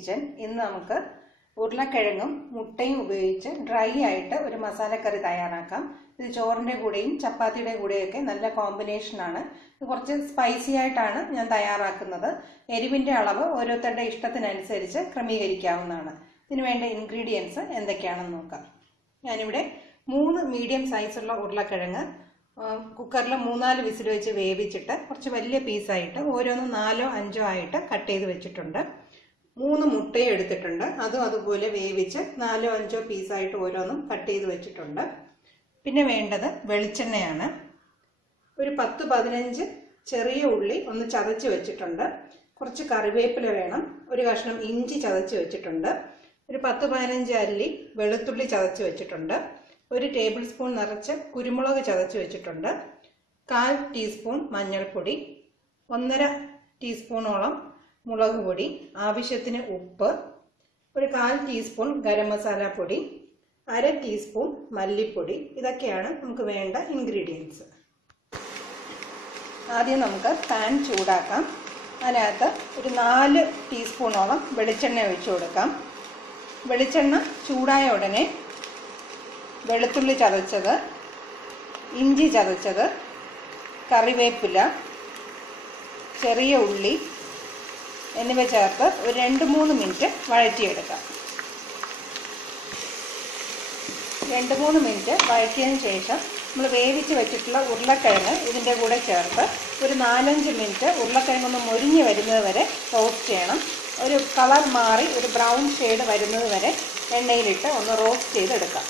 Kitchen ഇന്ന് നമുക്ക് ഉരുളക്കിഴങ്ങും മുട്ടയും ഉപയോഗിച്ച് ഡ്രൈ ആയിട്ട് ഒരു മസാലക്കറി തയ്യാറാക്കാം. ഇത് ചോറിന്റെ കൂടെയും ചപ്പാത്തിയുടെ കൂടെയൊക്കെ നല്ല കോമ്പിനേഷനാണ് ഇത് കുറച്ച് സ്പൈസി ആയിട്ടാണ് ഞാൻ തയ്യാറാക്കുന്നത്. എരിവിന്റെ അളവ് ഓരോരുത്തരുടെ ഇഷ്ടത്തിനനുസരിച്ച് ക്രമീകരിക്കാവുന്നതാണ്. ഇതിന് വേണ്ട ഇൻഗ്രീഡിയൻസ് എന്തൊക്കെയാണെന്ന് നോക്കാം. ഞാനിവിടെ മൂന്ന് മീഡിയം സൈസുള്ള ഉരുളക്കിഴങ്ങ് കുക്കറിൽ മൂന്നാൽ വിസിൽ വെച്ച് വേവിച്ചിട്ട് കുറച്ച് വലിയ പീസായിട്ട് ഓരോന്നും നാലോ അഞ്ചോ ആയിട്ട് കട്ട് ചെയ്ത് വെച്ചിട്ടുണ്ട്. മൂന്ന് മുട്ടയും എടുത്തിട്ടുണ്ട്. അതും അതുപോലെ വേവിച്ച് നാലോ അഞ്ചോ പീസായിട്ട് ഓരോന്നും കട്ട് ചെയ്ത് വെച്ചിട്ടുണ്ട്. പിന്നെ വേണ്ടത് വെളിച്ചെണ്ണയാണ്. ഒരു പത്ത് പതിനഞ്ച് ചെറിയ ഉള്ളി ഒന്ന് ചതച്ച് വെച്ചിട്ടുണ്ട്. കുറച്ച് കറിവേപ്പില വേണം. ഒരു കഷ്ണം ഇഞ്ചി ചതച്ച് വെച്ചിട്ടുണ്ട്. ഒരു പത്ത് പതിനഞ്ച് അല്ലി വെളുത്തുള്ളി ചതച്ച് വെച്ചിട്ടുണ്ട്. ഒരു ടേബിൾ സ്പൂൺ നിറച്ച് കുരുമുളക് ചതച്ച് വെച്ചിട്ടുണ്ട്. കാൽ ടീസ്പൂൺ മഞ്ഞൾപ്പൊടി. ഒന്നര ടീസ്പൂണോളം മുളക് പൊടി ആവശ്യത്തിന് ഉപ്പ് ഒരു കാൽ ടീസ്പൂൺ ഗരം മസാല പൊടി അര ടീസ്പൂൺ മല്ലിപ്പൊടി. ഇതൊക്കെയാണ് നമുക്ക് വേണ്ട ഇൻഗ്രീഡിയൻസ് ആദ്യം നമുക്ക് പാൻ ചൂടാക്കാം. അതിനകത്ത് ഒരു നാല് ടീസ്പൂണോളം വെളിച്ചെണ്ണ ഒഴിച്ചു കൊടുക്കാം. വെളിച്ചെണ്ണ ചൂടായ ഉടനെ വെളുത്തുള്ളി ചതച്ചത് ഇഞ്ചി ചതച്ചത് കറിവേപ്പില ചെറിയ ഉള്ളി എന്നിവ ചേർത്ത് ഒരു രണ്ട് മൂന്ന് മിനിറ്റ് വഴറ്റിയെടുക്കാം. രണ്ട് മൂന്ന് മിനിറ്റ് വഴറ്റിയതിന് ശേഷം നമ്മൾ വേവിച്ച് വെച്ചിട്ടുള്ള ഉരുളക്കിഴങ്ങ് ഇതിന്റെ കൂടെ ചേർത്ത് ഒരു നാലഞ്ച് മിനിറ്റ് ഉരുളക്കിഴങ്ങൊന്ന് മുരിഞ്ഞ് വരുന്നത് വരെ റോസ്റ്റ് ചെയ്യണം. ഒരു കളർ മാറി ഒരു ബ്രൗൺ ഷെയ്ഡ് വരുന്നത് വരെ എണ്ണയിലിട്ട് ഒന്ന് റോസ്റ്റ് ചെയ്തെടുക്കാം.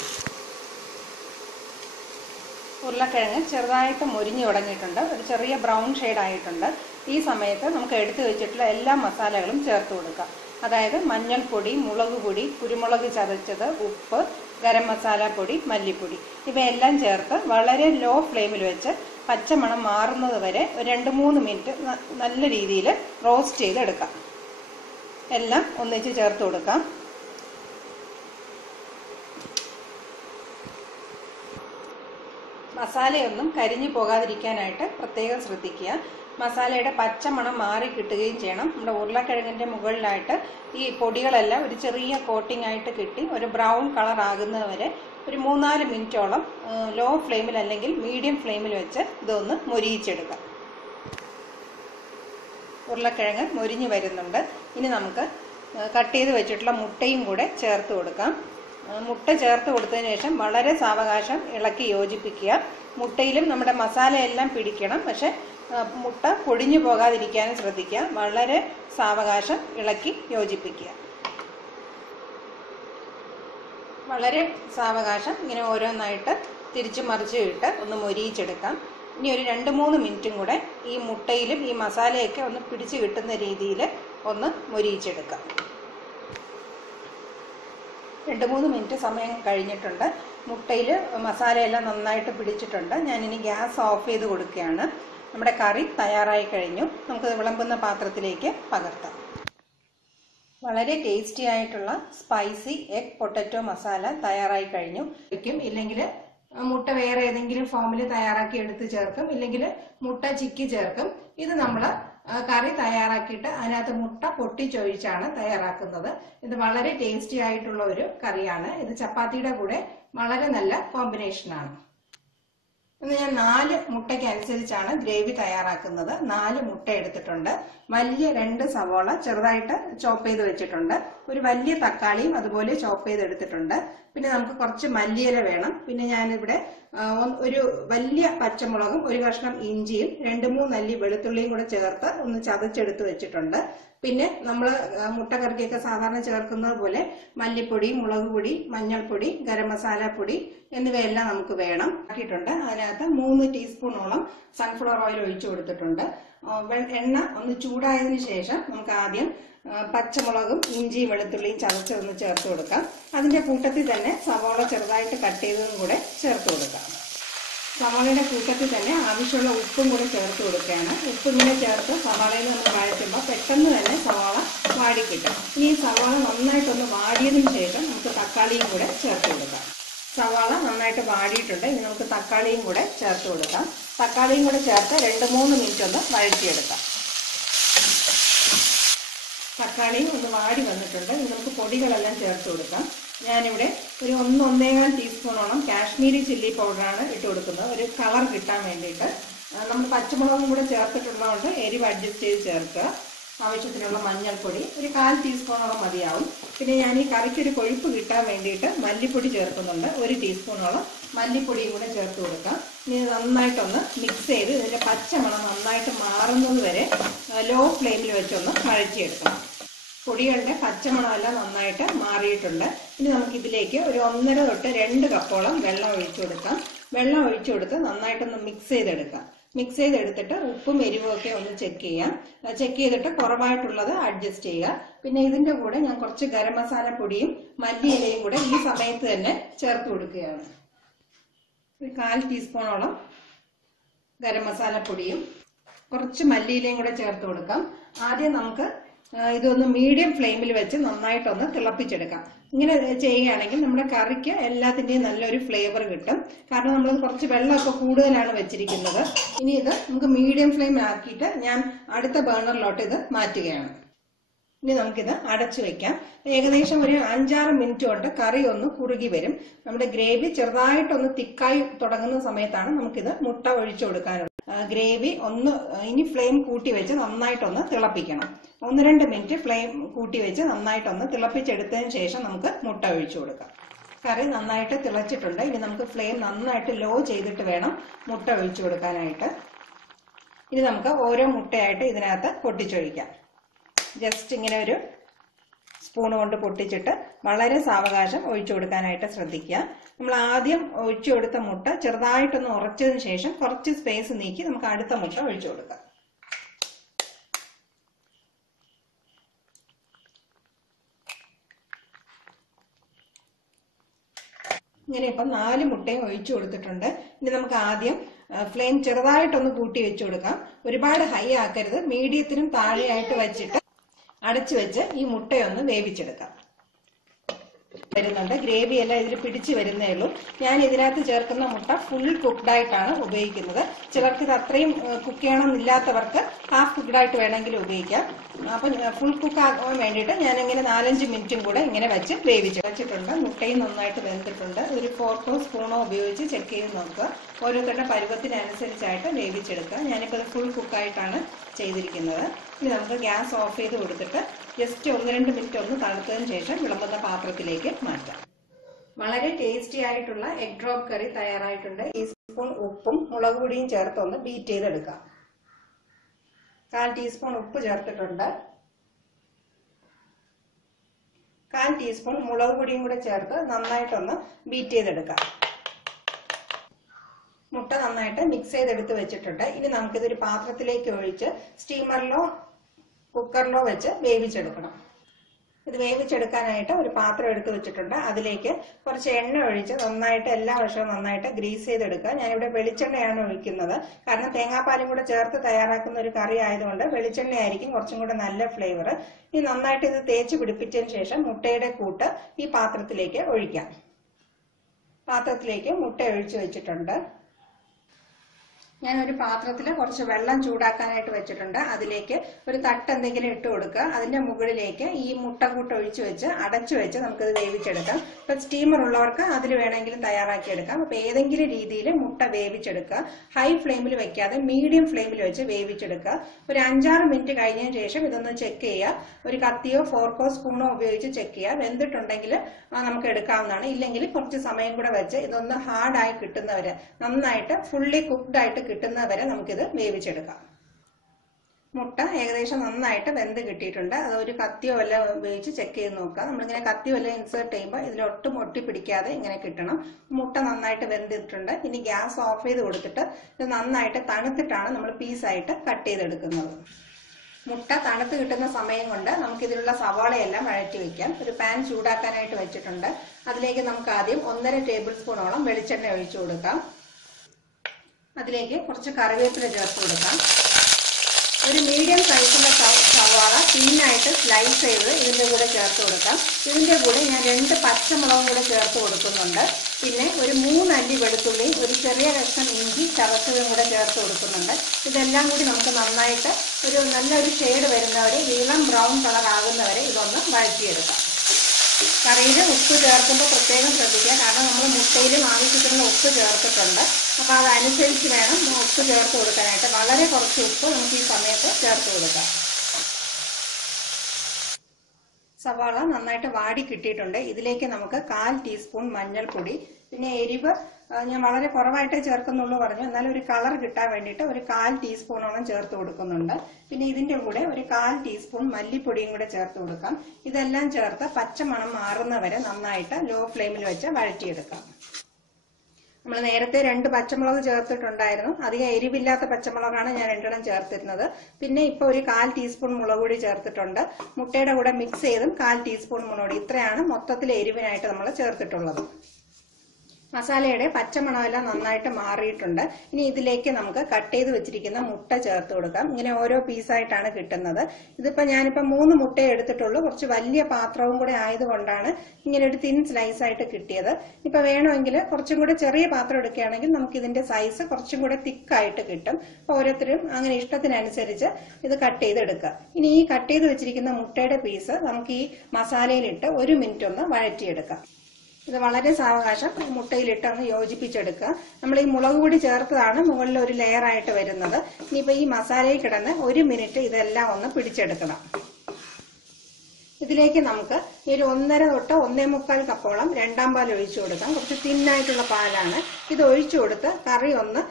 ഉരുളക്കിഴങ്ങ് ചെറുതായിട്ട് മുരിഞ്ഞു തുടങ്ങിയിട്ടുണ്ട്. ഒരു ചെറിയ ബ്രൗൺ ഷെയ്ഡ് ആയിട്ടുണ്ട്. ഈ സമയത്ത് നമുക്ക് എടുത്തു വെച്ചിട്ടുള്ള എല്ലാ മസാലകളും ചേർത്ത് കൊടുക്കാം. അതായത് മഞ്ഞൾപ്പൊടി മുളക് പൊടി കുരുമുളക് ചതച്ചത് ഉപ്പ് ഗരം മസാല പൊടി മല്ലിപ്പൊടി. ഇവയെല്ലാം ചേർത്ത് വളരെ ലോ ഫ്ലെയിമിൽ വെച്ച് പച്ചമണം മാറുന്നത് വരെ രണ്ട് മൂന്ന് മിനിറ്റ് നല്ല രീതിയിൽ റോസ്റ്റ് ചെയ്തെടുക്കാം. എല്ലാം ഒന്നിച്ച് ചേർത്ത് കൊടുക്കാം. മസാലയൊന്നും കരിഞ്ഞു പോകാതിരിക്കാനായിട്ട് പ്രത്യേകം ശ്രദ്ധിക്കുക. മസാലയുടെ പച്ചമണം മാറി കിട്ടുകയും ചെയ്യണം. നമ്മുടെ ഉരുളക്കിഴങ്ങിന്റെ മുകളിലായിട്ട് ഈ പൊടികളെല്ലാം ഒരു ചെറിയ കോട്ടിംഗ് ആയിട്ട് കിട്ടി. ഒരു ബ്രൗൺ കളർ ആകുന്നത് വരെ ഒരു മൂന്നാൽ മിനിറ്റോളം ലോ ഫ്ലെയിമിൽ അല്ലെങ്കിൽ മീഡിയം ഫ്ലെയിമിൽ വെച്ച് ഇതൊന്ന് മൊരിയിച്ചെടുക്കാം ഉരുളക്കിഴങ്ങ് മൊരിഞ്ഞു വരുന്നുണ്ട്. ഇനി നമുക്ക് കട്ട് ചെയ്ത് വെച്ചിട്ടുള്ള മുട്ടയും കൂടെ ചേർത്ത് കൊടുക്കാം. മുട്ട ചേർത്ത് കൊടുത്തതിന് ശേഷം വളരെ സാവകാശം ഇളക്കി യോജിപ്പിക്കുക. മുട്ടയിലും നമ്മുടെ മസാലയെല്ലാം പിടിക്കണം. പക്ഷെ മുട്ട പൊടിഞ്ഞു പോകാതിരിക്കാനും ശ്രദ്ധിക്കുക. വളരെ സാവകാശം ഇളക്കി യോജിപ്പിക്കുക. വളരെ സാവകാശം ഇങ്ങനെ ഓരോന്നായിട്ട് തിരിച്ചു മറിച്ച് ഇട്ട് ഒന്ന് മൊരിയിച്ചെടുക്കാം. ഇനി ഒരു രണ്ട് മൂന്ന് മിനിറ്റും കൂടെ ഈ മുട്ടയിലും ഈ മസാലയൊക്കെ ഒന്ന് പിടിച്ചു കിട്ടുന്ന രീതിയിൽ ഒന്ന് മൊരിയിച്ചെടുക്കാം. രണ്ട് മൂന്ന് മിനിറ്റ് സമയം കഴിഞ്ഞിട്ടുണ്ട്. മുട്ടയിൽ മസാലയെല്ലാം നന്നായിട്ട് പിടിച്ചിട്ടുണ്ട്. ഞാനിനി ഗ്യാസ് ഓഫ് ചെയ്ത് കൊടുക്കുകയാണ്. നമ്മുടെ കറി തയ്യാറായി കഴിഞ്ഞു. നമുക്ക് വിളമ്പുന്ന പാത്രത്തിലേക്ക് പകർത്താം. വളരെ ടേസ്റ്റി ആയിട്ടുള്ള സ്പൈസി എഗ് പൊട്ടറ്റോ മസാല തയ്യാറായി കഴിഞ്ഞു. വയ്ക്കും. ഇല്ലെങ്കിൽ മുട്ട വേറെ ഏതെങ്കിലും ഫോമിൽ തയ്യാറാക്കി എടുത്ത് ചേർക്കും. ഇല്ലെങ്കിൽ മുട്ട ചിക്കി ചേർക്കും. ഇത് നമ്മൾ കറി തയ്യാറാക്കിയിട്ട് അതിനകത്ത് മുട്ട പൊട്ടിച്ചൊഴിച്ചാണ് തയ്യാറാക്കുന്നത്. ഇത് വളരെ ടേസ്റ്റി ആയിട്ടുള്ള ഒരു കറിയാണ്. ഇത് ചപ്പാത്തിയുടെ കൂടെ വളരെ നല്ല കോമ്പിനേഷനാണ് ഇന്ന് ഞാൻ നാല് മുട്ടയ്ക്ക് അനുസരിച്ചാണ് ഗ്രേവി തയ്യാറാക്കുന്നത്. നാല് മുട്ട എടുത്തിട്ടുണ്ട്. വലിയ രണ്ട് സവോള ചെറുതായിട്ട് ചോപ്പ് ചെയ്ത് വെച്ചിട്ടുണ്ട്. ഒരു വലിയ തക്കാളിയും അതുപോലെ ചോപ്പ് ചെയ്ത് എടുത്തിട്ടുണ്ട് പിന്നെ നമുക്ക് കുറച്ച് മല്ലിയില വേണം. പിന്നെ ഞാനിവിടെ ഒരു വലിയ പച്ചമുളകും ഒരു കഷ്ണം ഇഞ്ചിയും രണ്ട് മൂന്ന് അല്ലി വെളുത്തുള്ളിയും കൂടെ ചേർത്ത് ഒന്ന് ചതച്ചെടുത്ത് വെച്ചിട്ടുണ്ട്. പിന്നെ നമ്മൾ മുട്ട കറിക്കൊക്കെ സാധാരണ ചേർക്കുന്നത് പോലെ മല്ലിപ്പൊടി മുളക് പൊടി മഞ്ഞൾപ്പൊടി ഗരം മസാല പൊടി എന്നിവയെല്ലാം നമുക്ക് വേണം. ആക്കിയിട്ടുണ്ട്. അതിനകത്ത് മൂന്ന് ടീസ്പൂണോളം സൺഫ്ലവർ ഓയിൽ ഒഴിച്ചു കൊടുത്തിട്ടുണ്ട്. എണ്ണ ഒന്ന് ചൂടായതിനു ശേഷം നമുക്ക് ആദ്യം പച്ചമുളകും ഇഞ്ചിയും വെളുത്തുള്ളിയും ചതച്ചതൊന്ന് ചേർത്ത് കൊടുക്കാം. അതിന്റെ കൂട്ടത്തിൽ തന്നെ സവാള ചെറുതായിട്ട് കട്ട് ചെയ്തതും കൂടെ ചേർത്ത് കൊടുക്കാം. സവാളയുടെ കൂട്ടത്തിൽ തന്നെ ആവശ്യമുള്ള ഉപ്പും കൂടെ ചേർത്ത് കൊടുക്കുകയാണ്. ഉപ്പ് ഇങ്ങനെ ചേർത്ത് സവാളയിൽ നമ്മൾ വഴറ്റുമ്പോൾ പെട്ടെന്ന് തന്നെ സവാള വാടിക്കിട്ടും. ഇനി സവാള നന്നായിട്ടൊന്ന് വാടിയതിന് ശേഷം നമുക്ക് തക്കാളിയും കൂടെ ചേർത്ത് കൊടുക്കാം. സവാള നന്നായിട്ട് വാടിയിട്ടുണ്ട്. ഇനി നമുക്ക് തക്കാളിയും കൂടെ ചേർത്ത് കൊടുക്കാം. തക്കാളിയും കൂടെ ചേർത്ത് രണ്ട് മൂന്ന് മിനിറ്റ് ഒന്ന് വഴറ്റിയെടുക്കാം. തക്കാളിയും ഒന്ന് വാടി വന്നിട്ടുണ്ട്. നമുക്ക് പൊടികളെല്ലാം ചേർത്ത് കൊടുക്കാം. ഞാനിവിടെ ഒരു ഒന്ന് ഒന്നേകാൽ ടീസ്പൂണോളം കാശ്മീരി ചില്ലി പൗഡറാണ് ഇട്ട് കൊടുക്കുന്നത്. ഒരു കളർ കിട്ടാൻ വേണ്ടിയിട്ട്. നമ്മൾ പച്ചമുളകും കൂടെ ചേർത്തിട്ടുള്ളതുകൊണ്ട് എരിവ് അഡ്ജസ്റ്റ് ചെയ്ത് ചേർക്കുക. ആവശ്യത്തിനുള്ള മഞ്ഞൾപ്പൊടി ഒരു കാൽ ടീസ്പൂണോളം മതിയാവും. പിന്നെ ഞാൻ ഈ കറിക്കൊരു കൊഴുപ്പ് കിട്ടാൻ വേണ്ടിയിട്ട് മല്ലിപ്പൊടി ചേർക്കുന്നുണ്ട്. ഒരു ടീസ്പൂണോളം മല്ലിപ്പൊടിയും കൂടെ ചേർത്ത് കൊടുക്കാം. ഇനി നന്നായിട്ടൊന്ന് മിക്സ് ചെയ്ത് ഇതിന്റെ പച്ചമണം നന്നായിട്ട് മാറുന്നത് വരെ ലോ ഫ്ലെയിമിൽ വെച്ചൊന്ന് വഴറ്റിയെടുക്കണം പൊടികളുടെ പച്ചമണമെല്ലാം നന്നായിട്ട് മാറിയിട്ടുണ്ട്. ഇനി നമുക്ക് ഇതിലേക്ക് ഒരു ഒന്നര തൊട്ട് രണ്ട് കപ്പോളം വെള്ളം ഒഴിച്ചു കൊടുക്കാം. വെള്ളം ഒഴിച്ചു കൊടുത്ത് നന്നായിട്ടൊന്ന് മിക്സ് ചെയ്തെടുക്കാം. മിക്സ് ചെയ്തെടുത്തിട്ട് ഉപ്പും എരിവും ഒക്കെ ഒന്ന് ചെക്ക് ചെയ്യാം. ചെക്ക് ചെയ്തിട്ട് കുറവായിട്ടുള്ളത് അഡ്ജസ്റ്റ് ചെയ്യുക. പിന്നെ ഇതിന്റെ കൂടെ ഞാൻ കുറച്ച് ഗരം മസാല പൊടിയും മല്ലിയിലയും കൂടെ ഈ സമയത്ത് തന്നെ ചേർത്ത് കൊടുക്കുകയാണ്. ഒരു കാൽ ടീസ്പൂണോളം ഗരം മസാല പൊടിയും കുറച്ച് മല്ലിയിലയും കൂടെ ചേർത്ത് കൊടുക്കാം. ആദ്യം നമുക്ക് ഇതൊന്ന് മീഡിയം ഫ്ലെയിമിൽ വെച്ച് നന്നായിട്ടൊന്ന് തിളപ്പിച്ചെടുക്കാം. ഇങ്ങനെ ചെയ്യുകയാണെങ്കിൽ നമ്മുടെ കറിക്ക് എല്ലാത്തിന്റെയും നല്ലൊരു ഫ്ലേവർ കിട്ടും. കാരണം നമ്മൾ കുറച്ച് വെള്ളമൊക്കെ കൂടുതലാണ് വെച്ചിരിക്കുന്നത്. ഇനി ഇത് നമുക്ക് മീഡിയം ഫ്ലെയിം ആക്കിയിട്ട് ഞാൻ അടുത്ത ബേണറിലോട്ട് ഇത് മാറ്റുകയാണ്. ഇനി നമുക്കിത് അടച്ചു വെക്കാം. ഏകദേശം ഒരു അഞ്ചാറ് മിനിറ്റ് കൊണ്ട് കറി ഒന്ന് കുറുകി വരും. നമ്മുടെ ഗ്രേവി ചെറുതായിട്ടൊന്ന് തിക്കായി തുടങ്ങുന്ന സമയത്താണ് നമുക്കിത് മുട്ട ഒഴിച്ചു കൊടുക്കാനുള്ളത്. ഗ്രേവി ഒന്ന് ഇനി ഫ്ലെയിം കൂട്ടി വെച്ച് നന്നായിട്ടൊന്ന് തിളപ്പിക്കണം. ഒന്ന് രണ്ട് മിനിറ്റ് ഫ്ലെയിം കൂട്ടി വെച്ച് നന്നായിട്ടൊന്ന് തിളപ്പിച്ചെടുത്തതിന് ശേഷം നമുക്ക് മുട്ട ഒഴിച്ചു കൊടുക്കാം. കറി നന്നായിട്ട് തിളച്ചിട്ടുണ്ട്. ഇനി നമുക്ക് ഫ്ലെയിം നന്നായിട്ട് ലോ ചെയ്തിട്ട് വേണം മുട്ട ഒഴിച്ചു കൊടുക്കാനായിട്ട്. ഇനി നമുക്ക് ഓരോ മുട്ടയായിട്ട് ഇതിനകത്ത് പൊട്ടിച്ചൊഴിക്കാം. ജസ്റ്റ് ഇങ്ങനെ ഒരു സ്പൂൺ കൊണ്ട് പൊട്ടിച്ചിട്ട് വളരെ സാവകാശം ഒഴിച്ചു കൊടുക്കാനായിട്ട് ശ്രദ്ധിക്കുക. നമ്മൾ ആദ്യം ഒഴിച്ചു കൊടുത്ത മുട്ട ചെറുതായിട്ടൊന്ന് ഉറച്ചതിന് ശേഷം കുറച്ച് സ്പേസ് നീക്കി നമുക്ക് അടുത്ത മുട്ട ഒഴിച്ചു കൊടുക്കാം. ഇങ്ങനെ ഇപ്പം നാല് മുട്ടയും ഒഴിച്ചു കൊടുത്തിട്ടുണ്ട്. ഇനി നമുക്ക് ആദ്യം ഫ്ലെയിം ചെറുതായിട്ടൊന്ന് കൂട്ടി വെച്ചു കൊടുക്കാം. ഒരുപാട് ഹൈ ആക്കരുത്. മീഡിയത്തിനും താഴെയായിട്ട് വെച്ചിട്ട് അടച്ചു വെച്ച് ഈ മുട്ടയൊന്ന് വേവിച്ചെടുക്കാം. വരുന്നുണ്ട്. ഗ്രേവി എല്ലാം ഇതിൽ പിടിച്ച് വരുന്നേ ഉള്ളൂ. ഞാൻ ഇതിനകത്ത് ചേർക്കുന്ന മുട്ട ഫുൾ കുക്ക്ഡ് ആയിട്ടാണ് ഉപയോഗിക്കുന്നത്. ചിലർക്ക് ഇത് അത്രയും കുക്ക് ചെയ്യണമെന്നില്ലാത്തവർക്ക് ഹാഫ് കുക്ക്ഡ് ആയിട്ട് വേണമെങ്കിലും ഉപയോഗിക്കാം. അപ്പം ഫുൾ കുക്ക് ആകാൻ വേണ്ടിയിട്ട് ഞാൻ ഇങ്ങനെ നാലഞ്ച് മിനിറ്റും കൂടെ ഇങ്ങനെ വെച്ച് വേവിച്ച് വെച്ചിട്ടുണ്ട്. മുട്ടയും നന്നായിട്ട് വെന്തിട്ടുണ്ട്. ഒരു ഫോർക്കോ സ്പൂണോ ഉപയോഗിച്ച് ചെക്ക് ചെയ്ത് നോക്കുക. ഓരോരുത്തരുടെ പരുവത്തിനനുസരിച്ചായിട്ട് വേവിച്ചെടുക്കുക. ഞാനിപ്പോൾ ഫുൾ കുക്കായിട്ടാണ് ചെയ്തിരിക്കുന്നത്. ഇനി നമുക്ക് ഗ്യാസ് ഓഫ് ചെയ്ത് കൊടുത്തിട്ട് ജസ്റ്റ് ഒന്ന് രണ്ട് മിനിറ്റ് ഒന്ന് തണുത്തതിന് ശേഷം വിളമ്പുന്ന പാത്രത്തിലേക്ക് മാറ്റാം. വളരെ ടേസ്റ്റി ആയിട്ടുള്ള എഗ് ഡ്രോപ്പ് കറി തയ്യാറായിട്ടുണ്ട്. ടീസ്പൂൺ ഉപ്പും മുളക് പൊടിയും ചേർത്ത് ഒന്ന് ബീറ്റ് ചെയ്തെടുക്കാം. കാൽ ടീസ്പൂൺ ഉപ്പ് ചേർത്തിട്ടുണ്ട്. കാൽ ടീസ്പൂൺ മുളക് പൊടിയും കൂടെ ചേർത്ത് നന്നായിട്ടൊന്ന് ബീറ്റ് ചെയ്തെടുക്കാം. മുട്ട നന്നായിട്ട് മിക്സ് ചെയ്തെടുത്ത് വെച്ചിട്ടുണ്ട്. ഇനി നമുക്കിതൊരു പാത്രത്തിലേക്ക് ഒഴിച്ച് സ്റ്റീമറിലോ കുക്കറിലോ വെച്ച് വേവിച്ചെടുക്കണം. ഇത് വേവിച്ചെടുക്കാനായിട്ട് ഒരു പാത്രം എടുത്ത് വെച്ചിട്ടുണ്ട്. അതിലേക്ക് കുറച്ച് എണ്ണ ഒഴിച്ച് നന്നായിട്ട് എല്ലാ വശവും നന്നായിട്ട് ഗ്രീസ് ചെയ്തെടുക്കുക. ഞാനിവിടെ വെളിച്ചെണ്ണയാണ് ഒഴിക്കുന്നത്. കാരണം തേങ്ങാപ്പാലും കൂടെ ചേർത്ത് തയ്യാറാക്കുന്ന ഒരു കറി ആയതുകൊണ്ട് വെളിച്ചെണ്ണയായിരിക്കും കുറച്ചും കൂടെ നല്ല ഫ്ലേവർ ഇനി നന്നായിട്ട് ഇത് തേച്ച് പിടിപ്പിച്ചതിന് ശേഷം മുട്ടയുടെ കൂട്ട് ഈ പാത്രത്തിലേക്ക് ഒഴിക്കാം. പാത്രത്തിലേക്ക് മുട്ട ഒഴിച്ചു വെച്ചിട്ടുണ്ട്. ഞാൻ ഒരു പാത്രത്തിൽ കുറച്ച് വെള്ളം ചൂടാക്കാനായിട്ട് വെച്ചിട്ടുണ്ട്. അതിലേക്ക് ഒരു തട്ട് എന്തെങ്കിലും ഇട്ട് കൊടുക്കുക. അതിന്റെ മുകളിലേക്ക് ഈ മുട്ടക്കൂട്ട് ഒഴിച്ചു വെച്ച് അടച്ചു വെച്ച് നമുക്കിത് വേവിച്ചെടുക്കാം. ഇപ്പൊ സ്റ്റീമർ ഉള്ളവർക്ക് അതിൽ വേണമെങ്കിലും തയ്യാറാക്കിയെടുക്കാം. അപ്പൊ ഏതെങ്കിലും രീതിയിൽ മുട്ട വേവിച്ചെടുക്കുക. ഹൈ ഫ്ലെയിമിൽ വെക്കാതെ മീഡിയം ഫ്ലെയിമിൽ വെച്ച് വേവിച്ചെടുക്കുക. ഒരു അഞ്ചാറ് മിനിറ്റ് കഴിഞ്ഞതിന് ശേഷം ഇതൊന്ന് ചെക്ക് ചെയ്യുക. ഒരു കത്തിയോ ഫോർക്കോ സ്പൂണോ ഉപയോഗിച്ച് ചെക്ക് ചെയ്യുക. വെന്തിട്ടുണ്ടെങ്കിൽ നമുക്ക് എടുക്കാവുന്നതാണ്. ഇല്ലെങ്കിൽ കുറച്ച് സമയം കൂടെ വെച്ച് ഇതൊന്ന് ഹാർഡായി കിട്ടുന്നവരെ നന്നായിട്ട് ഫുള്ളി കുക്ക്ഡ് ആയിട്ട് കിട്ടുന്നവരെ നമുക്കിത് വേവിച്ചെടുക്കാം. മുട്ട ഏകദേശം നന്നായിട്ട് വെന്ത് കിട്ടിയിട്ടുണ്ട്. അത് ഒരു കത്തിയോ വല്ല ഉപയോഗിച്ച് ചെക്ക് ചെയ്ത് നോക്കുക. നമ്മളിങ്ങനെ കത്തി വല്ല ഇൻസേർട്ട് ചെയ്യുമ്പോൾ ഇതിലൊട്ടും ഒട്ടി പിടിക്കാതെ ഇങ്ങനെ കിട്ടണം. മുട്ട നന്നായിട്ട് വെന്തിട്ടുണ്ട്. ഇനി ഗ്യാസ് ഓഫ് ചെയ്ത് കൊടുത്തിട്ട് ഇത് നന്നായിട്ട് തണുത്തിട്ടാണ് നമ്മൾ പീസായിട്ട് കട്ട് ചെയ്തെടുക്കുന്നത്. മുട്ട തണുത്ത് കിട്ടുന്ന സമയം കൊണ്ട് നമുക്ക് ഇതിലുള്ള സവാളയെല്ലാം വഴറ്റി വെക്കാം. ഒരു പാൻ ചൂടാക്കാനായിട്ട് വെച്ചിട്ടുണ്ട്. അതിലേക്ക് നമുക്ക് ആദ്യം ഒന്നര ടേബിൾ സ്പൂണോളം വെളിച്ചെണ്ണ ഒഴിച്ചു കൊടുക്കാം. അതിലേക്ക് കുറച്ച് കറിവേപ്പില ചേർത്ത് കൊടുക്കാം. ഒരു മീഡിയം സൈസുള്ള സവാള തിന്നായിട്ട് സ്ലൈസ് ചെയ്ത് ഇതിന്റെ കൂടെ ചേർത്ത് കൊടുക്കാം. ഇതിന്റെ കൂടെ ഞാൻ രണ്ട് പച്ചമുളകും കൂടെ ചേർത്ത് കൊടുക്കുന്നുണ്ട്. പിന്നെ ഒരു മൂന്നല്ലി വെളുത്തുള്ളി ഒരു ചെറിയ കഷ്ണം ഇഞ്ചി ചതച്ചതും കൂടെ ചേർത്ത് കൊടുക്കുന്നുണ്ട്. ഇതെല്ലാം കൂടി നമുക്ക് നന്നായിട്ട് ഒരു നല്ലൊരു ഷെയ്ഡ് വരുന്നവരെ ഇളം ബ്രൗൺ കളർ ആകുന്നവരെ ഇതൊന്ന് വഴറ്റിയെടുക്കാം. കറിയിൽ ഉപ്പ് ചേർക്കുമ്പോൾ പ്രത്യേകം ശ്രദ്ധിക്കുക. കാരണം നമ്മൾ മുട്ടയിലും ആവശ്യത്തിനുള്ള ഉപ്പ് ചേർത്തിട്ടുണ്ട്. അപ്പോൾ അതനുസരിച്ച് വേണം ഉപ്പ് ചേർത്ത് കൊടുക്കാനായിട്ട്. വളരെ കുറച്ച് ഉപ്പ് നമുക്ക് ഈ സമയത്ത് ചേർത്ത് കൊടുക്കാം. സവാള നന്നായിട്ട് വാടി കിട്ടിയിട്ടുണ്ട്. ഇതിലേക്ക് നമുക്ക് കാൽ ടീസ്പൂൺ മഞ്ഞൾപ്പൊടി പിന്നെ എരിവ് ഞാൻ വളരെ കുറവായിട്ടേ ചേർക്കുന്നുള്ളൂ പറഞ്ഞു. എന്നാലും ഒരു കളർ കിട്ടാൻ വേണ്ടിയിട്ട് ഒരു കാൽ ടീസ്പൂണോളം ചേർത്ത് കൊടുക്കുന്നുണ്ട്. പിന്നെ ഇതിന്റെ കൂടെ ഒരു കാൽ ടീസ്പൂൺ മല്ലിപ്പൊടിയും കൂടെ ചേർത്ത് കൊടുക്കാം. ഇതെല്ലാം ചേർത്ത് പച്ചമണം മാറുന്നവരെ നന്നായിട്ട് ലോ ഫ്ലെയിമിൽ വെച്ച് വഴറ്റിയെടുക്കാം. നമ്മൾ നേരത്തെ രണ്ട് പച്ചമുളക് ചേർത്തിട്ടുണ്ടായിരുന്നു. അധികം എരിവില്ലാത്ത പച്ചമുളകാണ് ഞാൻ രണ്ടെണ്ണം ചേർത്തിരുന്നത്. പിന്നെ ഇപ്പൊ ഒരു കാൽ ടീസ്പൂൺ മുളക് പൊടി ചേർത്തിട്ടുണ്ട്. മുട്ടയുടെ കൂടെ മിക്സ് ചെയ്തും കാൽ ടീസ്പൂൺ മുളക് പൊടി. ഇത്രയാണ് മൊത്തത്തിൽ എരിവിനായിട്ട് നമ്മൾ ചേർത്തിട്ടുള്ളത്. മസാലയുടെ പച്ചമണമെല്ലാം നന്നായിട്ട് മാറിയിട്ടുണ്ട്. ഇനി ഇതിലേക്ക് നമുക്ക് കട്ട് ചെയ്ത് വെച്ചിരിക്കുന്ന മുട്ട ചേർത്ത് കൊടുക്കാം. ഇങ്ങനെ ഓരോ പീസായിട്ടാണ് കിട്ടുന്നത്. ഇതിപ്പോ ഞാനിപ്പോ മൂന്ന് മുട്ട എടുത്തിട്ടുള്ളൂ. കുറച്ച് വലിയ പാത്രവും കൂടെ ആയതുകൊണ്ടാണ് ഇങ്ങനെ ഒരു തിൻ സ്ലൈസ് ആയിട്ട് കിട്ടിയത്. ഇപ്പൊ വേണമെങ്കിൽ കുറച്ചും കൂടെ ചെറിയ പാത്രം എടുക്കുകയാണെങ്കിൽ നമുക്ക് ഇതിന്റെ സൈസ് കുറച്ചും കൂടെ തിക്കായിട്ട് കിട്ടും. അപ്പൊ ഓരോരുത്തരും അങ്ങനെ ഇഷ്ടത്തിനനുസരിച്ച് ഇത് കട്ട് ചെയ്തെടുക്കുക. ഇനി ഈ കട്ട് ചെയ്ത് വെച്ചിരിക്കുന്ന മുട്ടയുടെ പീസ് നമുക്ക് ഈ മസാലയിലിട്ട് ഒരു മിനിറ്റ് ഒന്ന് വഴറ്റിയെടുക്കാം. ഇത് വളരെ സാവകാശം മുട്ടയിലിട്ട് അങ്ങ് യോജിപ്പിച്ചെടുക്കുക. നമ്മൾ ഈ മുളക് പൊടി ചേർത്തതാണ് മുകളിൽ ഒരു ലെയർ ആയിട്ട് വരുന്നത്. ഇനിയിപ്പോ ഈ മസാലയിൽ കിടന്ന് ഒരു മിനിറ്റ് ഇതെല്ലാം ഒന്ന് പിടിച്ചെടുക്കണം. ഇതിലേക്ക് നമുക്ക് ഒരു ഒന്നര തൊട്ട് ഒന്നേ മുക്കാൽ കപ്പോളം രണ്ടാം പാൽ ഒഴിച്ചു കൊടുക്കാം. കുറച്ച് തിന്നായിട്ടുള്ള പാലാണ്. ഇത് ഒഴിച്ചു കൊടുത്ത് കറി ഒന്ന്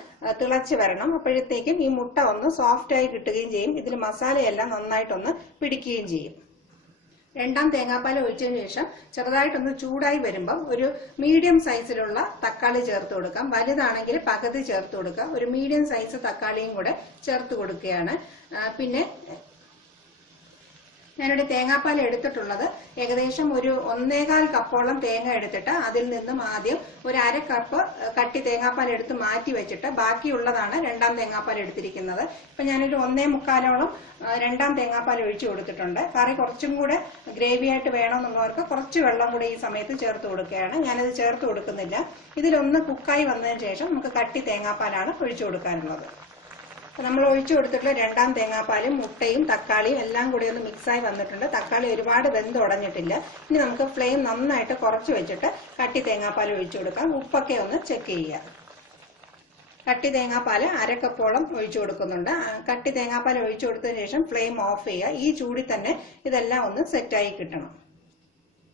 തിളച്ച് വരണം. അപ്പോഴത്തേക്കും ഈ മുട്ട ഒന്ന് സോഫ്റ്റ് ആയി കിട്ടുകയും ചെയ്യും. ഇതിൽ മസാലയെല്ലാം നന്നായിട്ടൊന്ന് പിടിക്കുകയും ചെയ്യും. രണ്ടാം തേങ്ങാപ്പാൽ ഒഴിച്ചതിന് ശേഷം ചെറുതായിട്ടൊന്ന് ചൂടായി വരുമ്പം ഒരു മീഡിയം സൈസിലുള്ള തക്കാളി ചേർത്ത് കൊടുക്കാം. വലുതാണെങ്കിൽ പകുതി ചേർത്ത് കൊടുക്കാം. ഒരു മീഡിയം സൈസ് തക്കാളിയും കൂടെ ചേർത്ത് കൊടുക്കുകയാണ്. പിന്നെ ഞാനിവിടെ തേങ്ങാപ്പാൽ എടുത്തിട്ടുള്ളത് ഏകദേശം ഒരു ഒന്നേകാൽ കപ്പോളം തേങ്ങ എടുത്തിട്ട് അതിൽ നിന്നും ആദ്യം ഒരു അര കപ്പ് കട്ടി തേങ്ങാപ്പാൽ എടുത്ത് മാറ്റി വെച്ചിട്ട് ബാക്കിയുള്ളതാണ് രണ്ടാം തേങ്ങാപ്പാൽ എടുത്തിരിക്കുന്നത്. ഇപ്പൊ ഞാനൊരു ഒന്നേ മുക്കാലോളം രണ്ടാം തേങ്ങാപ്പാൽ ഒഴിച്ചു കൊടുത്തിട്ടുണ്ട്. കറി കുറച്ചും കൂടെ ഗ്രേവി ആയിട്ട് വേണമെന്നുള്ളവർക്ക് കുറച്ച് വെള്ളം കൂടെ ഈ സമയത്ത് ചേർത്ത് കൊടുക്കുകയാണ്. ഞാനത് ചേർത്ത് കൊടുക്കുന്നില്ല. ഇതിലൊന്ന് കുക്കായി വന്നതിന് ശേഷം നമുക്ക് കട്ടി തേങ്ങാപ്പാലാണ് ഒഴിച്ചു കൊടുക്കാനുള്ളത്. നമ്മൾ ഒഴിച്ചു കൊടുത്തിട്ടുള്ള രണ്ടാം തേങ്ങാപ്പാലും മുട്ടയും തക്കാളിയും എല്ലാം കൂടി ഒന്ന് മിക്സായി വന്നിട്ടുണ്ട്. തക്കാളി ഒരുപാട് വെന്ത് ഉടഞ്ഞിട്ടില്ല. ഇനി നമുക്ക് ഫ്ലെയിം നന്നായിട്ട് കുറച്ച് വെച്ചിട്ട് കട്ടി തേങ്ങാപ്പാൽ ഒഴിച്ചു കൊടുക്കാം. ഉപ്പൊക്കെ ഒന്ന് ചെക്ക് ചെയ്യുക. കട്ടി തേങ്ങാപ്പാൽ അരക്കപ്പോളം ഒഴിച്ചു കൊടുക്കുന്നുണ്ട്. കട്ടി തേങ്ങാപ്പാൽ ഒഴിച്ചു കൊടുത്തതിന് ശേഷം ഫ്ലെയിം ഓഫ് ചെയ്യുക. ഈ ചൂടി തന്നെ ഇതെല്ലാം ഒന്ന് സെറ്റായി കിട്ടണം.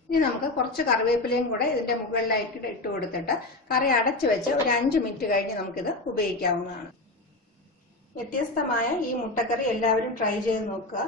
ഇനി നമുക്ക് കുറച്ച് കറിവേപ്പിലയും കൂടെ ഇതിന്റെ മുകളിലായിട്ട് ഇട്ട് കൊടുത്തിട്ട് കറി അടച്ചു വെച്ച് ഒരു അഞ്ച് മിനിറ്റ് കഴിഞ്ഞ് നമുക്കിത് ഉപയോഗിക്കാവുന്നതാണ്. വ്യത്യസ്തമായ ഈ മുട്ടക്കറി എല്ലാവരും ട്രൈ ചെയ്ത് നോക്കുക.